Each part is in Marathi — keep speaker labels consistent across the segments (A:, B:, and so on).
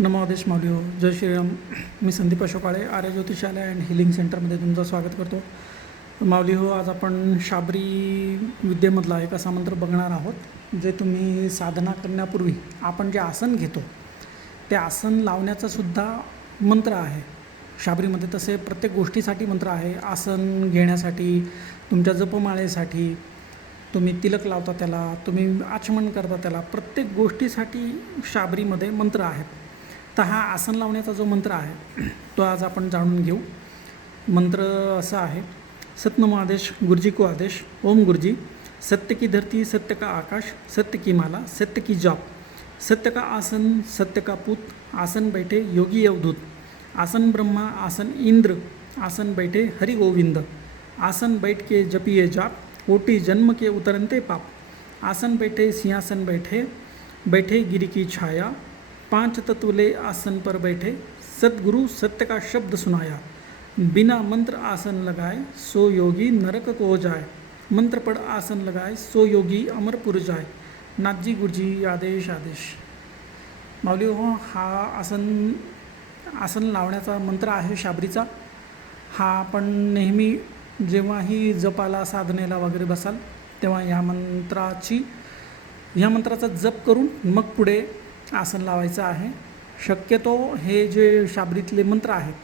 A: नमोदेश आदेश जय श्रीराम. मी संदीप अशोकाळे आर्य ज्योतिषालय अँड हिलिंग सेंटरमध्ये तुमचं स्वागत करतो. माऊली हो आज आपण शाबरी विद्येमधला एक असा मंत्र बघणार आहोत जे तुम्ही साधना करण्यापूर्वी आपण जे आसन घेतो ते आसन लावण्याचा सुद्धा मंत्र आहे. शाबरीमध्ये तसे प्रत्येक गोष्टीसाठी मंत्र आहे. आसन घेण्यासाठी तुमच्या जपमाळेसाठी तुम्ही तिलक लावता त्याला तुम्ही आचमन करता त्याला प्रत्येक गोष्टीसाठी शाबरीमध्ये मंत्र आहेत. तर हा आसन लावण्याचा जो मंत्र आहे तो आज आपण जाणून घेऊ. मंत्र असा आहे सतनमो आदेश गुरुजी को आदेश ओम गुरुजी सत्य की धरती सत्य का आकाश सत्य की माला सत्य की जाप सत्य का आसन सत्य का पूत आसन बैठे योगी अवधूत आसन ब्रह्मा आसन इंद्र आसन बैठे हरि गोविंद आसन बैठ के जपिए जाप ओटी जन्म के उतरनते पाप आसन बैठे सिंहासन बैठे बैठे गिरी की छाया पांच तत्वले आसन पर बैठे सतगुरु सत्य का शब्द सुनाया। बिना मंत्र आसन लगाए सो योगी नरक को हो जाए। मंत्र पढ़ आसन लगाए सो योगी अमरपुर जाए। नाथजी गुरुजी आदेश आदेश। माऊली हो हा आसन आसन लावण्याचा मंत्र आहे शाबरीचा। हा आपण नेहमी जेव्हाही जपाला साधनेला वगैरे बसाल तेव्हा ह्या मंत्राची ह्या मंत्राचा जप करून मग पुढे आसन लावायचं आहे. शक्यतो हे जे शाबरीतले मंत्र आहेत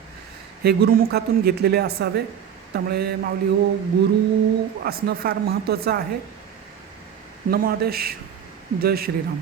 A: हे गुरुमुखातून घेतलेले असावे. त्यामुळे माऊली हो गुरु असणं फार महत्त्वाचं आहे. नमो आदेश. जय श्रीराम.